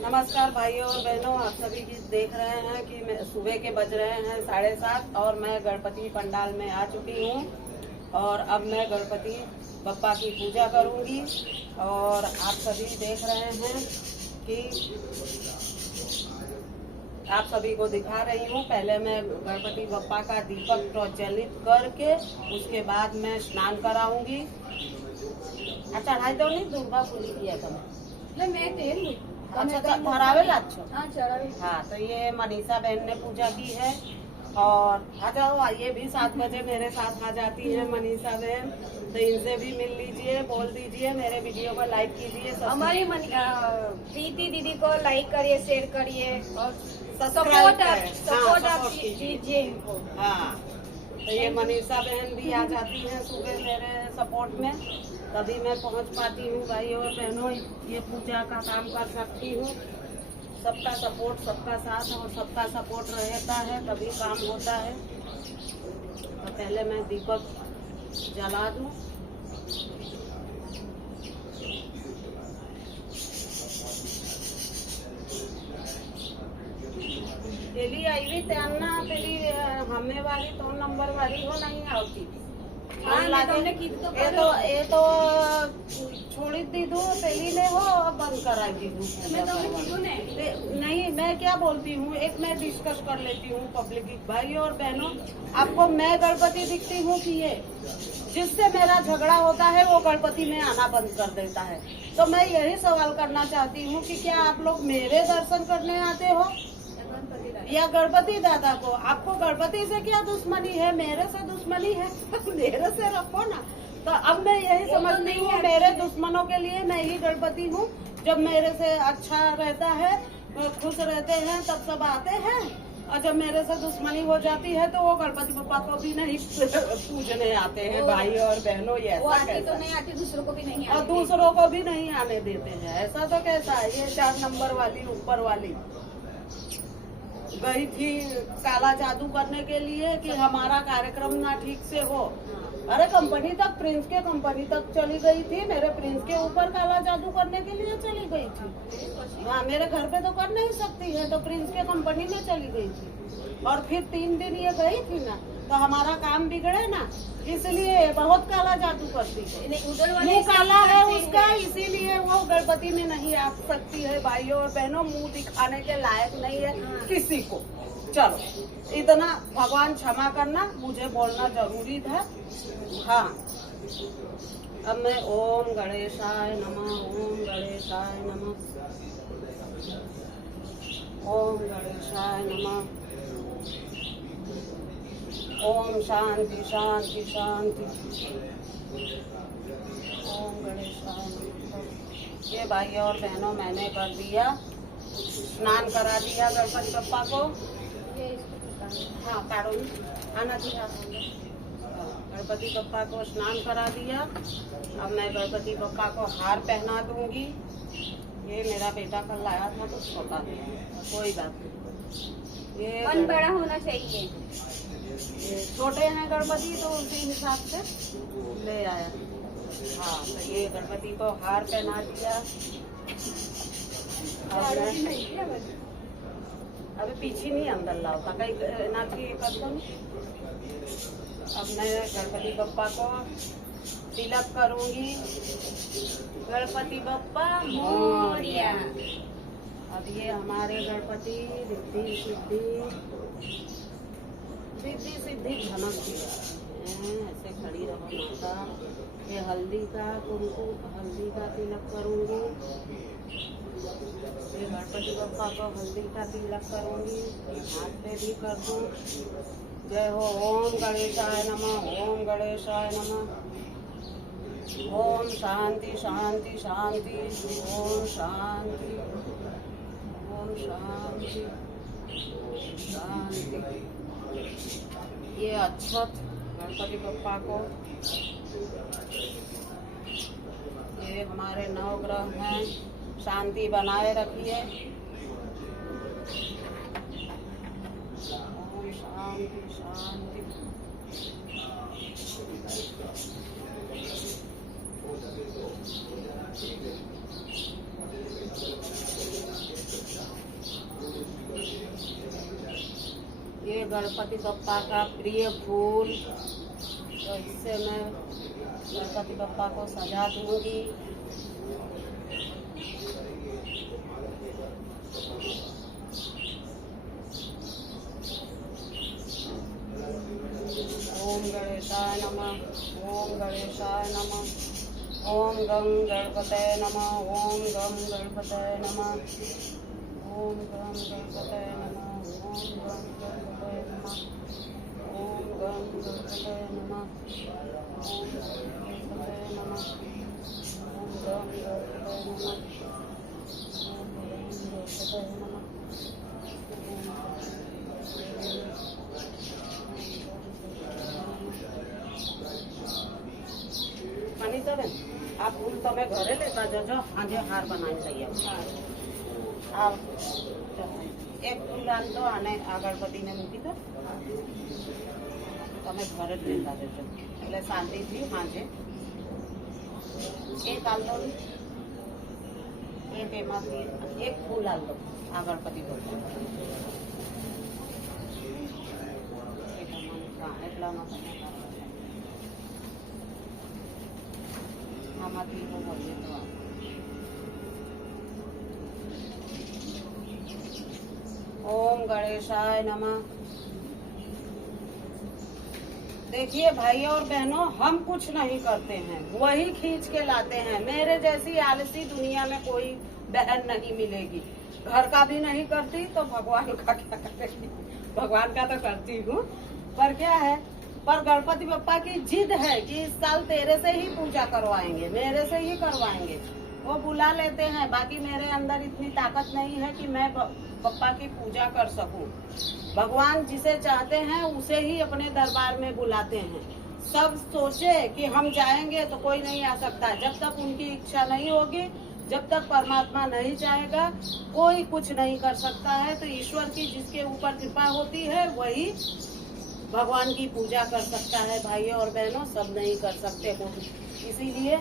नमस्कार भाइयों और बहनों, आप सभी की देख रहे हैं कि मैं सुबह के बज रहे हैं 7:30 और मैं गणपति पंडाल में आ चुकी हूँ और अब मैं गणपति बप्पा की पूजा करूँगी। और आप सभी देख रहे हैं कि आप सभी को दिखा रही हूँ। पहले मैं गणपति बप्पा का दीपक प्रज्वलित करके उसके बाद मैं स्नान कराऊंगी। अच्छा चढ़ाई तो नहीं दुर्गा पूजी किया था मैं तेल। अच्छा चढ़ावे लाच्छो। हाँ तो ये मनीषा बहन ने पूजा की है और आ जाओ, ये भी 7 बजे मेरे साथ आ जाती है मनीषा बहन, तो इनसे भी मिल लीजिए, बोल दीजिए, मेरे वीडियो को लाइक कीजिए। हमारी प्रीति दीदी को लाइक करिए, शेयर करिए और सपोर्ट आप कीजिए इनको। हाँ तो ये मनीषा बहन भी आ जाती है सुबह मेरे सपोर्ट में, तभी मैं पहुंच पाती हूँ। भाई और बहनों, ये पूजा का काम कर सकती हूँ। सबका सपोर्ट, सबका साथ और सबका सपोर्ट रहता है तभी काम होता है। तो पहले मैं दीपक जला दूँ। पेली आई भी तैरना, पेली हमें वाली 2 नंबर वाली हो नहीं आती। ये तो छोड़ी दी दो, पहली ले हो और बंद कराई दी दो। नहीं, मैं क्या बोलती हूँ, एक मैं डिस्कस कर लेती हूँ पब्लिक भाई और बहनों। आपको मैं गणपति दिखती हूँ कि ये जिससे मेरा झगड़ा होता है वो गणपति में आना बंद कर देता है? तो मैं यही सवाल करना चाहती हूँ कि क्या आप लोग मेरे दर्शन करने आते हो या गणपति दादा को? आपको गणपति से क्या दुश्मनी है? मेरे से दुश्मनी है मेरे से रखो ना। तो अब मैं यही समझती हूँ, मेरे दुश्मनों के लिए मैं ही गणपति हूँ। जब मेरे से अच्छा रहता है, खुश रहते हैं, तब सब आते हैं, और जब मेरे से दुश्मनी हो जाती है तो वो गणपति बप्पा को भी नहीं पूजने आते हैं। भाई और बहनों, ये ऐसा तो नहीं आती, दूसरों को भी नहीं और दूसरों को भी नहीं आने देते हैं। ऐसा तो कैसा है? ये 4 नंबर वाली ऊपर वाली गई थी काला जादू करने के लिए कि हमारा कार्यक्रम ना ठीक से हो। अरे कंपनी तक, प्रिंस के कंपनी तक चली गई थी, मेरे प्रिंस के ऊपर काला जादू करने के लिए चली गई थी। हाँ, मेरे घर पे तो कर नहीं सकती है, तो प्रिंस के कंपनी में चली गई थी। और फिर 3 दिन ये गई थी ना, तो हमारा काम बिगड़े ना, इसलिए बहुत काला जादू करती है। मुँह काला है उसका, इसीलिए वो गणपति में नहीं आ सकती है। भाइयों और बहनों, मुंह दिखाने के लायक नहीं है किसी को। चलो, इतना भगवान क्षमा करना, मुझे बोलना जरूरी था। हाँ, अब मैं ओम गणेशाय नमः, ओम गणेशाय नमः, ओम गणेशाय नमः, ओम शांति शांति शांति, ओम गणेशाय नमः। ये भाई और बहनों, मैंने कर दिया, स्नान करा दिया गणपति बप्पा को। हाँ कारो आना थी। गणपति बप्पा को स्नान करा दिया। अब मैं गणपति बप्पा को हार पहना दूंगी। ये मेरा बेटा कल लाया था तो छोटा, कोई बात नहीं, ये मन बड़ा होना चाहिए। ये छोटे हैं गणपति तो उसी हिसाब से ले आया। हाँ तो ये गणपति को हार पहना दिया। अभी पीछे नहीं अंदर लाओ था कहीं ना थी एकदम। अब मैं गणपति बप्पा को तिलक करूंगी। गणपति बप्पा मोरिया। अब ये हमारे गणपति रिद्धि सिद्धि झनक दिया। ऐसे खड़ी रहो माता। ये हल्दी का कुमकुम, हल्दी का तिलक करूंगी। ये गणपति बप्पा को हल्दी का तिलक करूंगी, हाथ पे भी कर दूं। जय हो। ओम गणेशाय नमः, ओम गणेशाय नमः, ओम शांति शांति शांति, ओम शांति, ओम शांति शांति। ये अक्षत गणपति बप्पा को, ये हमारे 9 ग्रह हैं, शांति बनाए रखिए। ओम शांति शांति। गणपति बप्पा का प्रिय फूल, तो इससे मैं गणपति बप्पा को सजा दूंगी। ओम गणेशाय नमः, ओम गणेशाय नमः, ओम गं गणपतये नमः, ओम गं गणपतये नमः, ओम गं गणपतये नमः, ओम गं गणपतये नमः, ओम गं गणपतये नमः, ओम गणपतये नमः, ओम गं गणपतये नमः, ओम गणपतये नमः। अनिताबेन, आप फूल તમે ઘરે લેતા જજો, આજે હાર બનાવી દઈએ। એક ફૂલ આલતો અને આ ગણપતિને મૂકી દો, તમે ઘરે જ લેતા જજો એટલે શાંતિથી સાંજે એક આલતો, એક એમાંથી એક ફૂલ આલતો આ ગણપતિ એટલામાં તમે આમાંથી હું બોલીએ તો ओम गणेशाय नमः। देखिए भाई और बहनों, हम कुछ नहीं करते हैं, वही खींच के लाते हैं। मेरे जैसी आलसी दुनिया में कोई बहन नहीं मिलेगी। घर का भी नहीं करती तो भगवान का क्या करेगी? भगवान का तो करती हूँ, पर क्या है, पर गणपति बप्पा की जिद है कि इस साल तेरे से ही पूजा करवाएंगे, मेरे से ही करवाएंगे। वो बुला लेते हैं, बाकी मेरे अंदर इतनी ताकत नहीं है कि मैं बप्पा की पूजा कर सकूं। भगवान जिसे चाहते हैं उसे ही अपने दरबार में बुलाते हैं। सब सोचे कि हम जाएंगे तो कोई नहीं आ सकता। जब तक उनकी इच्छा नहीं होगी, जब तक परमात्मा नहीं चाहेगा, कोई कुछ नहीं कर सकता है। तो ईश्वर की जिसके ऊपर कृपा होती है वही भगवान की पूजा कर सकता है। भाइयों और बहनों, सब नहीं कर सकते हो, इसीलिए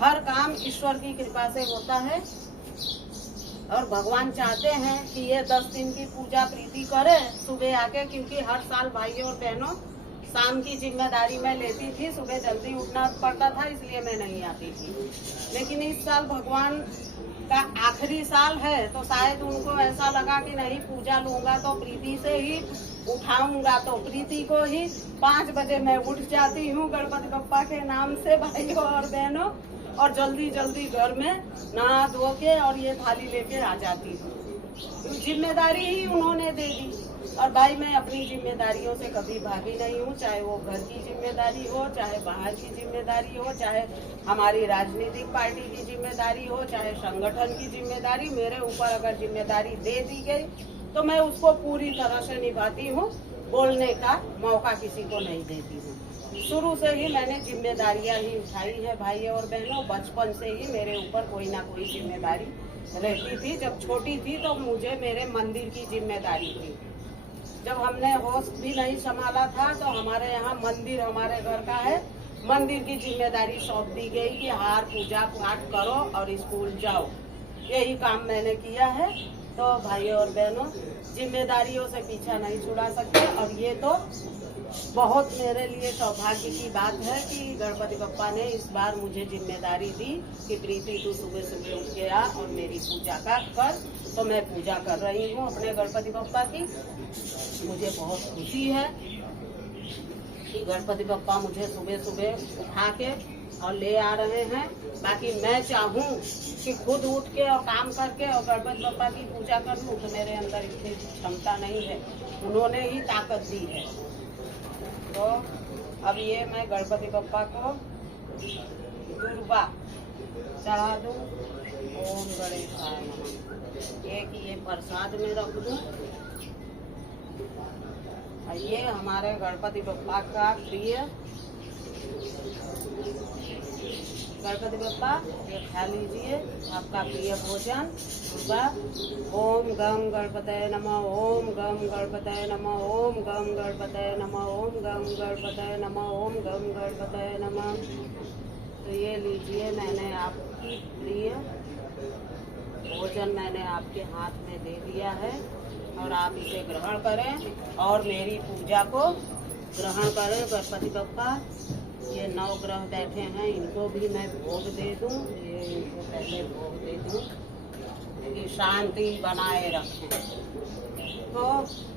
हर काम ईश्वर की कृपा से होता है। और भगवान चाहते हैं कि ये 10 दिन की पूजा प्रीति करे सुबह आके, क्योंकि हर साल भाइयों और बहनों शाम की जिम्मेदारी मैं लेती थी, सुबह जल्दी उठना पड़ता था, इसलिए मैं नहीं आती थी। लेकिन इस साल भगवान का आखिरी साल है, तो शायद उनको ऐसा लगा कि नहीं, पूजा लूंगा तो प्रीति से ही उठाऊंगा। तो प्रीति को ही 5 बजे मैं उठ जाती हूँ गणपति बप्पा के नाम से भाइयों और बहनों, और जल्दी जल्दी घर में नहा धो के और ये थाली लेके आ जाती हूँ। जिम्मेदारी ही उन्होंने दे दी। और भाई, मैं अपनी जिम्मेदारियों से कभी भागी नहीं हूँ, चाहे वो घर की जिम्मेदारी हो, चाहे बाहर की जिम्मेदारी हो, चाहे हमारी राजनीतिक पार्टी की जिम्मेदारी हो, चाहे संगठन की जिम्मेदारी। मेरे ऊपर अगर जिम्मेदारी दे दी गई तो मैं उसको पूरी तरह से निभाती हूँ। बोलने का मौका किसी को नहीं देती हूँ। शुरू से ही मैंने जिम्मेदारियां ही उठाई है भाइयों और बहनों। बचपन से ही मेरे ऊपर कोई ना कोई जिम्मेदारी रहती थी। जब छोटी थी तो मुझे मेरे मंदिर की जिम्मेदारी थी। जब हमने होश भी नहीं संभाला था तो हमारे यहाँ मंदिर, हमारे घर का है, मंदिर की जिम्मेदारी सौंप दी गई कि हार पूजा पाठ करो और स्कूल जाओ। यही काम मैंने किया है। तो भाइयों और बहनों, जिम्मेदारियों से पीछा नहीं छुड़ा सकते। और ये तो बहुत मेरे लिए सौभाग्य की बात है कि गणपति बप्पा ने इस बार मुझे जिम्मेदारी दी कि प्रीति, तू सुबह सुबह उठ के आ और मेरी पूजा का कर। तो मैं पूजा कर रही हूँ अपने गणपति बप्पा की। मुझे बहुत खुशी है कि गणपति बप्पा मुझे सुबह सुबह उठा के और ले आ रहे हैं। बाकी मैं चाहूँ कि खुद उठ के और काम करके और गणपति बप्पा की पूजा कर लूँ, तो मेरे अंदर इतनी क्षमता नहीं है। उन्होंने ही ताकत दी है। तो अब ये मैं गणपति बप्पा को दुर्वा चढ़ा दूं। ओम गणेशाय नमः। एक ये प्रसाद में रख दूं। और ये हमारे गणपति बप्पा का प्रिय, गणपति बप्पा ये खा लीजिए, आपका प्रिय भोजन। ओम गम गणपतये नमः, ओम गम गणपतये नमः, ओम गम गणपतये नमः, ओम गम गणपतये नमः, ओम गम गणपतये नमः। तो ये लीजिए, मैंने आपकी प्रिय भोजन मैंने आपके हाथ में दे दिया है। और आप इसे ग्रहण करें और मेरी पूजा को ग्रहण करें। गणपति बप्पा, ये 9 ग्रह बैठे हैं, इनको भी मैं भोग दे दूं। ये इनको पहले भोग दे दूं कि शांति बनाए रखें। तो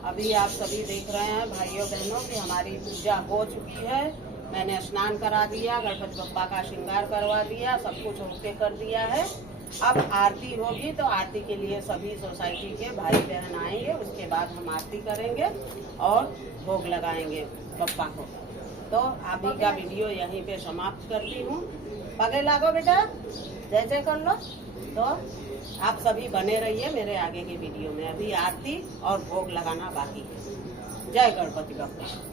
अभी आप सभी देख रहे हैं भाइयों बहनों कि हमारी पूजा हो चुकी है। मैंने स्नान करा दिया, गणपति बप्पा का श्रृंगार करवा दिया, सब कुछ ओके कर दिया है। अब आरती होगी, तो आरती के लिए सभी सोसाइटी के भाई बहन आएंगे, उसके बाद हम आरती करेंगे और भोग लगाएंगे बप्पा को। तो अभी का वीडियो यहीं पे समाप्त करती हूँ। पगे लागो बेटा, जय जय कर लो। तो आप सभी बने रहिए मेरे आगे के वीडियो में। अभी आरती और भोग लगाना बाकी है। जय गणपति बप्पा।